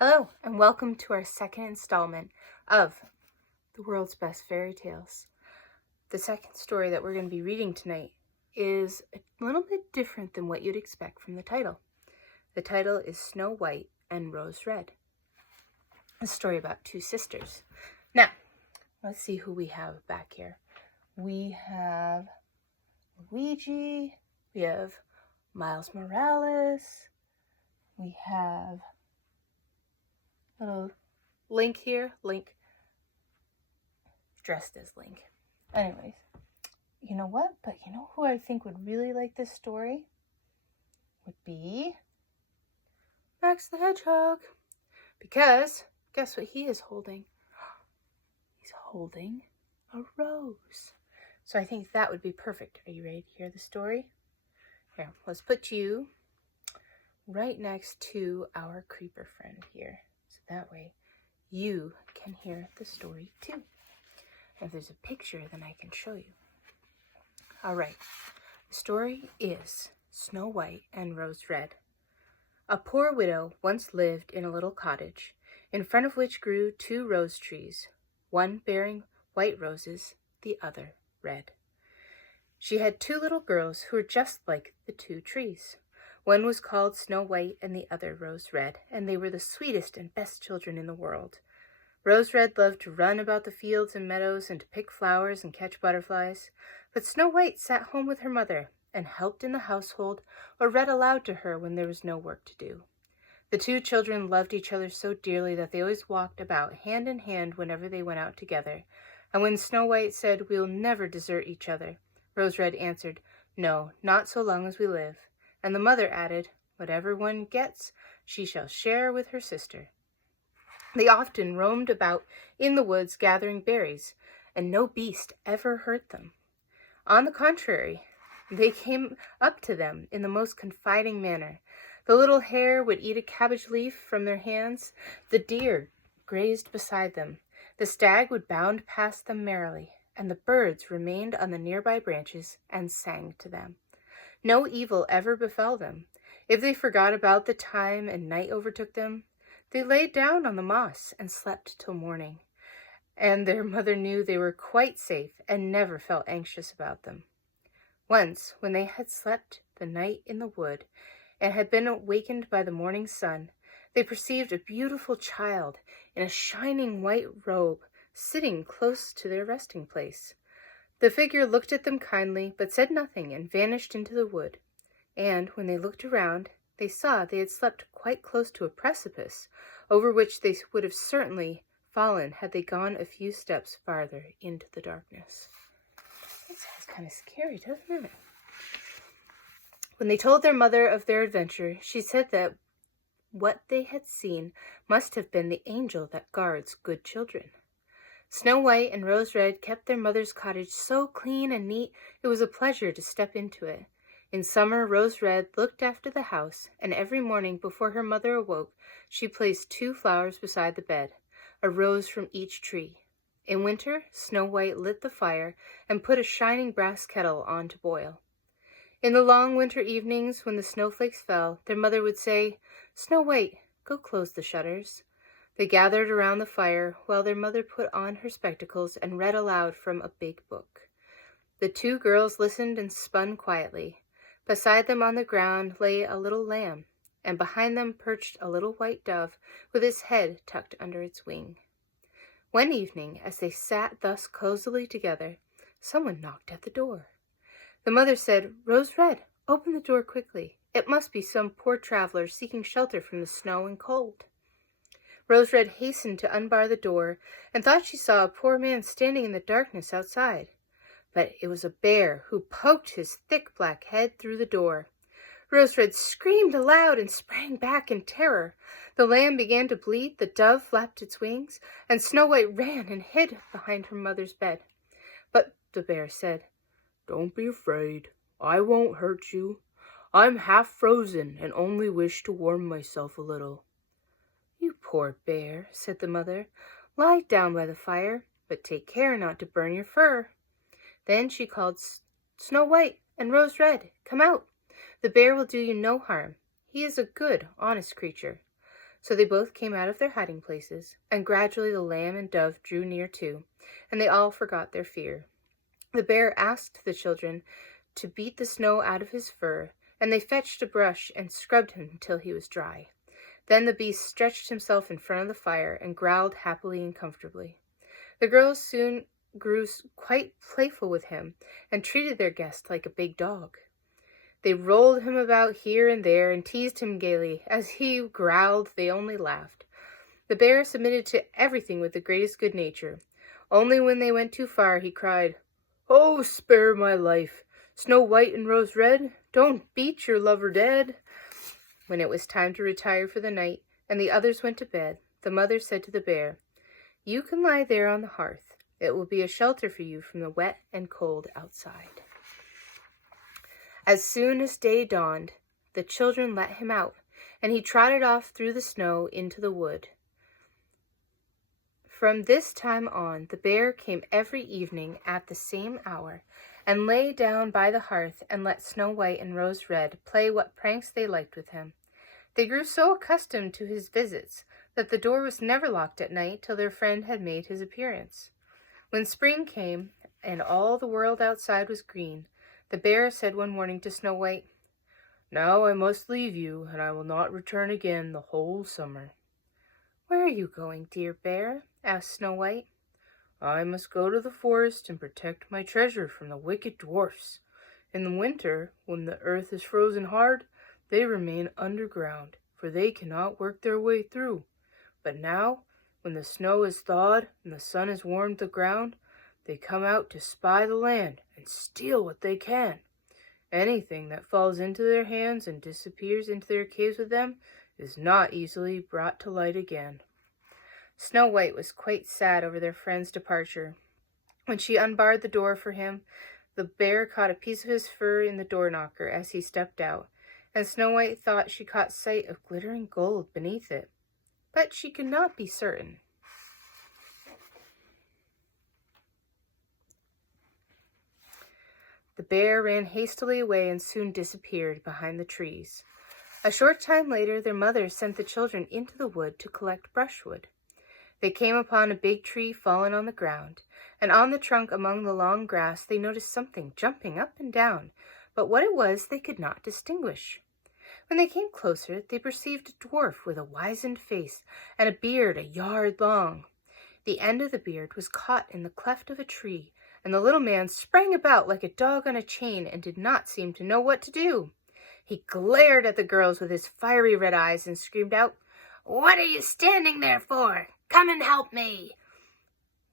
Hello, and welcome to our second installment of the world's best fairy tales. The second story that we're going to be reading tonight is a little bit different than what you'd expect from the title. The title is Snow White and Rose Red, a story about two sisters. Now, let's see who we have back here. We have Luigi, we have Miles Morales, we have little Link here. Link dressed as Link. Anyways, you know what? But you know who I think would really like this story? Would be Max the Hedgehog. Because guess what he is holding? He's holding a rose. So I think that would be perfect. Are you ready to hear the story? Here, let's put you right next to our creeper friend here. So that way you can hear the story too. If there's a picture, then I can show you. All right, the story is Snow White and Rose Red. A poor widow once lived in a little cottage, in front of which grew two rose trees, one bearing white roses, the other red. She had two little girls who were just like the two trees. One was called Snow White and the other Rose Red, and they were the sweetest and best children in the world. Rose Red loved to run about the fields and meadows and to pick flowers and catch butterflies, but Snow White sat home with her mother and helped in the household or read aloud to her when there was no work to do. The two children loved each other so dearly that they always walked about hand in hand whenever they went out together, and when Snow White said, "We'll never desert each other," Rose Red answered, "No, not so long as we live." And the mother added, "Whatever one gets, she shall share with her sister." They often roamed about in the woods gathering berries, and no beast ever hurt them. On the contrary, they came up to them in the most confiding manner. The little hare would eat a cabbage leaf from their hands, the deer grazed beside them, the stag would bound past them merrily, and the birds remained on the nearby branches and sang to them. No evil ever befell them. If they forgot about the time and night overtook them, they lay down on the moss and slept till morning, and their mother knew they were quite safe and never felt anxious about them. Once, when they had slept the night in the wood and had been awakened by the morning sun, they perceived a beautiful child in a shining white robe sitting close to their resting place. The figure looked at them kindly, but said nothing and vanished into the wood. And when they looked around, they saw they had slept quite close to a precipice, over which they would have certainly fallen had they gone a few steps farther into the darkness. That sounds kind of scary, doesn't it? When they told their mother of their adventure, she said that what they had seen must have been the angel that guards good children. Snow White and Rose Red kept their mother's cottage so clean and neat it was a pleasure to step into it. In summer, Rose Red looked after the house, and every morning before her mother awoke, she placed two flowers beside the bed, a rose from each tree. In winter, Snow White lit the fire and put a shining brass kettle on to boil. In the long winter evenings, when the snowflakes fell, their mother would say, "Snow White, go close the shutters." They gathered around the fire while their mother put on her spectacles and read aloud from a big book. The two girls listened and spun quietly. Beside them on the ground lay a little lamb, and behind them perched a little white dove with its head tucked under its wing. One evening, as they sat thus cozily together, someone knocked at the door. The mother said, "Rose Red, open the door quickly. It must be some poor traveler seeking shelter from the snow and cold." Rose Red hastened to unbar the door and thought she saw a poor man standing in the darkness outside. But it was a bear who poked his thick black head through the door. Rose Red screamed aloud and sprang back in terror. The lamb began to bleat, the dove flapped its wings, and Snow White ran and hid behind her mother's bed. But the bear said, "Don't be afraid. I won't hurt you. I'm half frozen and only wish to warm myself a little." "You poor bear," said the mother, "lie down by the fire, but take care not to burn your fur." Then she called, "Snow White and Rose Red, come out. The bear will do you no harm. He is a good, honest creature." So they both came out of their hiding places, and gradually the lamb and dove drew near too, and they all forgot their fear. The bear asked the children to beat the snow out of his fur, and they fetched a brush and scrubbed him till he was dry. Then the beast stretched himself in front of the fire and growled happily and comfortably. The girls soon grew quite playful with him and treated their guest like a big dog. They rolled him about here and there and teased him gaily. As he growled, they only laughed. The bear submitted to everything with the greatest good nature. Only when they went too far, he cried, "Oh, spare my life! Snow White and Rose Red, don't beat your lover dead." When it was time to retire for the night, and the others went to bed, the mother said to the bear, "You can lie there on the hearth. It will be a shelter for you from the wet and cold outside." As soon as day dawned, the children let him out, and he trotted off through the snow into the wood. From this time on, the bear came every evening at the same hour, and lay down by the hearth and let Snow White and Rose Red play what pranks they liked with him. They grew so accustomed to his visits that the door was never locked at night till their friend had made his appearance. When spring came, and all the world outside was green, the bear said one morning to Snow White, "Now I must leave you, and I will not return again the whole summer." "Where are you going, dear bear?" asked Snow White. "I must go to the forest and protect my treasure from the wicked dwarfs. In the winter, when the earth is frozen hard, they remain underground, for they cannot work their way through. But now, when the snow is thawed and the sun has warmed the ground, they come out to spy the land and steal what they can. Anything that falls into their hands and disappears into their caves with them is not easily brought to light again." Snow White was quite sad over their friend's departure. When she unbarred the door for him, the bear caught a piece of his fur in the door knocker as he stepped out, and Snow White thought she caught sight of glittering gold beneath it. But she could not be certain. The bear ran hastily away and soon disappeared behind the trees. A short time later, their mother sent the children into the wood to collect brushwood. They came upon a big tree fallen on the ground, and on the trunk among the long grass they noticed something jumping up and down, but what it was they could not distinguish. When they came closer, they perceived a dwarf with a wizened face and a beard a yard long. The end of the beard was caught in the cleft of a tree, and the little man sprang about like a dog on a chain and did not seem to know what to do. He glared at the girls with his fiery red eyes and screamed out, "What are you standing there for? Come and help me."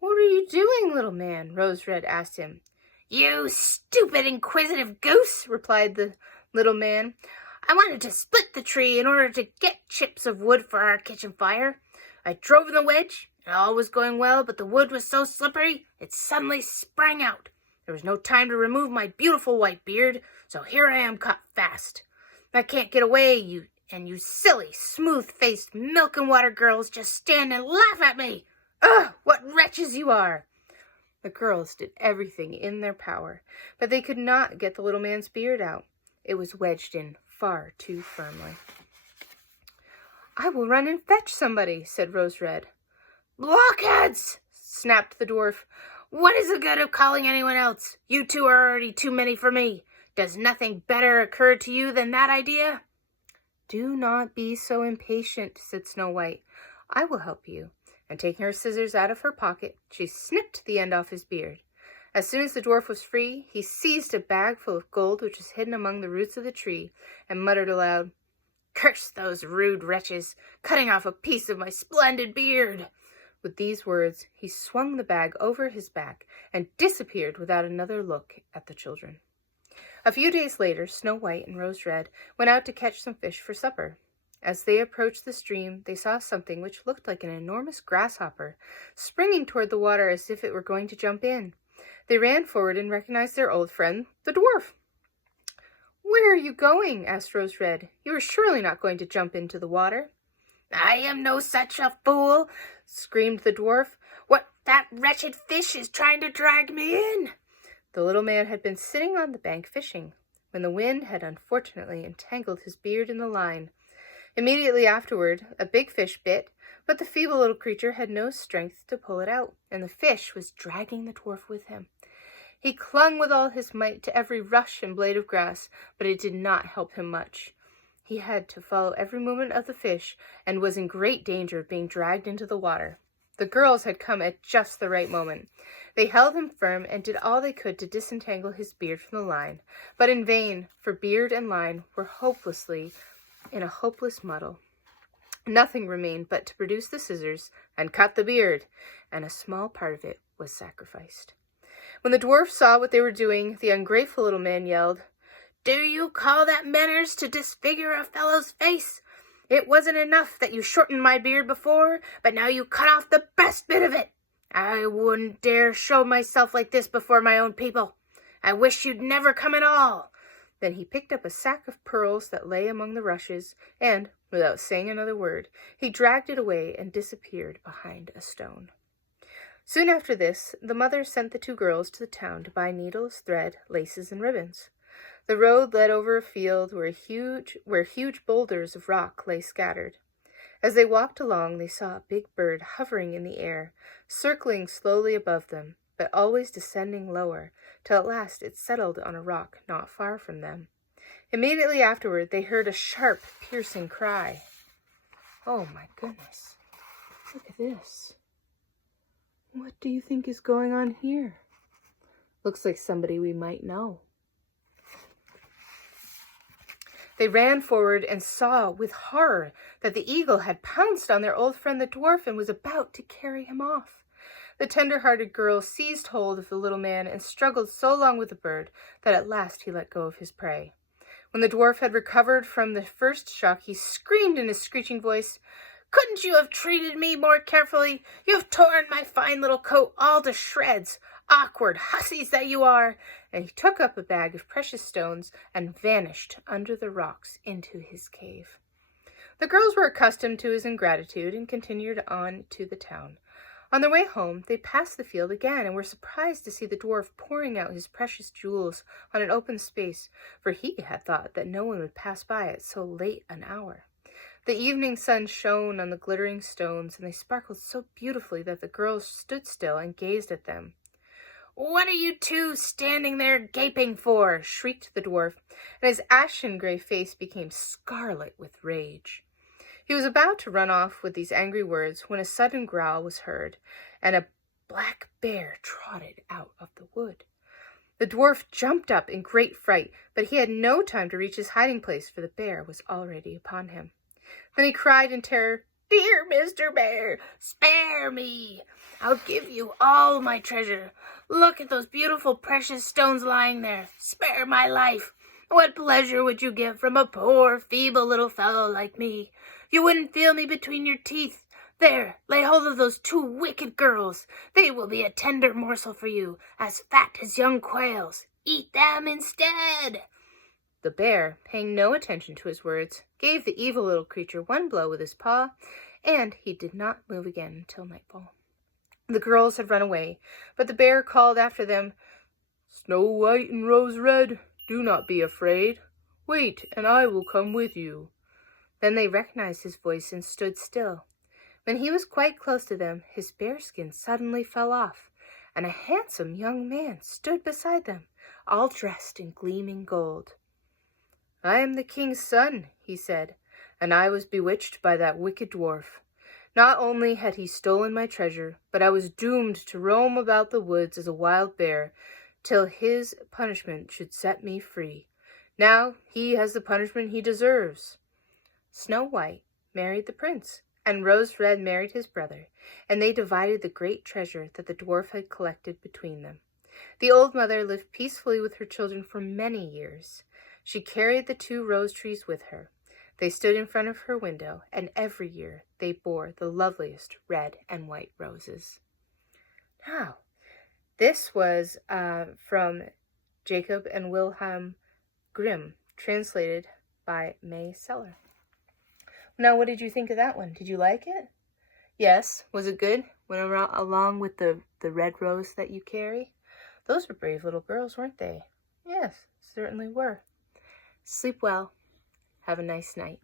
"What are you doing, little man?" Rose Red asked him. "You stupid, inquisitive goose," replied the little man. "I wanted to split the tree in order to get chips of wood for our kitchen fire. I drove in the wedge, and all was going well, but the wood was so slippery, it suddenly sprang out. There was no time to remove my beautiful white beard, so here I am caught fast. I can't get away, you silly, smooth-faced milk-and-water girls just stand and laugh at me. Ugh, what wretches you are!" The girls did everything in their power, but they could not get the little man's beard out. It was wedged in far too firmly. "I will run and fetch somebody," said Rose Red. "Blockheads!" snapped the dwarf. "What is the good of calling anyone else? You two are already too many for me. Does nothing better occur to you than that idea?" "Do not be so impatient," said Snow White. "I will help you." And taking her scissors out of her pocket, she snipped the end off his beard. As soon as the dwarf was free, he seized a bag full of gold which was hidden among the roots of the tree, and muttered aloud, "Curse those rude wretches, cutting off a piece of my splendid beard." With these words, he swung the bag over his back and disappeared without another look at the children. A few days later, Snow White and Rose Red went out to catch some fish for supper. As they approached the stream, they saw something which looked like an enormous grasshopper, springing toward the water as if it were going to jump in. They ran forward and recognized their old friend, the dwarf. "Where are you going?" asked Rose Red. "You are surely not going to jump into the water." "I am no such a fool," screamed the dwarf. "What, that wretched fish is trying to drag me in." The little man had been sitting on the bank fishing, when the wind had unfortunately entangled his beard in the line. Immediately afterward, a big fish bit, but the feeble little creature had no strength to pull it out, and the fish was dragging the dwarf with him. He clung with all his might to every rush and blade of grass, but it did not help him much. He had to follow every movement of the fish, and was in great danger of being dragged into the water. The girls had come at just the right moment. They held him firm and did all they could to disentangle his beard from the line, but in vain, for beard and line were hopelessly in a hopeless muddle. Nothing remained but to produce the scissors and cut the beard, and a small part of it was sacrificed. When the dwarf saw what they were doing, the ungrateful little man yelled, "Do you call that manners to disfigure a fellow's face? It wasn't enough that you shortened my beard before, but now you cut off the best bit of it. I wouldn't dare show myself like this before my own people. I wish you'd never come at all." Then he picked up a sack of pearls that lay among the rushes, and, without saying another word, he dragged it away and disappeared behind a stone. Soon after this, the mother sent the two girls to the town to buy needles, thread, laces, and ribbons. The road led over a field where huge boulders of rock lay scattered. As they walked along, they saw a big bird hovering in the air, circling slowly above them, but always descending lower, till at last it settled on a rock not far from them. Immediately afterward, they heard a sharp, piercing cry. "Oh, my goodness. Look at this. What do you think is going on here? Looks like somebody we might know." They ran forward and saw with horror that the eagle had pounced on their old friend the dwarf and was about to carry him off. The tender-hearted girl seized hold of the little man and struggled so long with the bird that at last he let go of his prey. When the dwarf had recovered from the first shock, he screamed in his screeching voice, "Couldn't you have treated me more carefully? You've torn my fine little coat all to shreds. Awkward hussies that you are!" And he took up a bag of precious stones and vanished under the rocks into his cave. The girls were accustomed to his ingratitude and continued on to the town. On their way home, they passed the field again and were surprised to see the dwarf pouring out his precious jewels on an open space, for he had thought that no one would pass by at so late an hour. The evening sun shone on the glittering stones, and they sparkled so beautifully that the girls stood still and gazed at them. "What are you two standing there gaping for?" shrieked the dwarf, and his ashen-gray face became scarlet with rage. He was about to run off with these angry words when a sudden growl was heard, and a black bear trotted out of the wood. The dwarf jumped up in great fright, but he had no time to reach his hiding place, for the bear was already upon him. Then he cried in terror, "Dear Mr. Bear, spare me! I'll give you all my treasure. Look at those beautiful precious stones lying there. Spare my life. What pleasure would you get from a poor, feeble little fellow like me? You wouldn't feel me between your teeth. There, lay hold of those two wicked girls. They will be a tender morsel for you, as fat as young quails. Eat them instead." The bear, paying no attention to his words, gave the evil little creature one blow with his paw, and he did not move again until nightfall. The girls had run away, but the bear called after them, "Snow White and Rose Red, do not be afraid. Wait, and I will come with you." Then they recognized his voice and stood still. When he was quite close to them, his bearskin suddenly fell off, and a handsome young man stood beside them, all dressed in gleaming gold. "I am the king's son," he said, "and I was bewitched by that wicked dwarf. Not only had he stolen my treasure, but I was doomed to roam about the woods as a wild bear, till his punishment should set me free. Now he has the punishment he deserves." Snow White married the prince, and Rose Red married his brother, and they divided the great treasure that the dwarf had collected between them. The old mother lived peacefully with her children for many years. She carried the two rose trees with her. They stood in front of her window, and every year they bore the loveliest red and white roses. Now, this was from Jacob and Wilhelm Grimm, translated by May Seller. Now, what did you think of that one? Did you like it? Yes. Was it good? Went along with the red rose that you carry? Those were brave little girls, weren't they? Yes, certainly were. Sleep well. Have a nice night.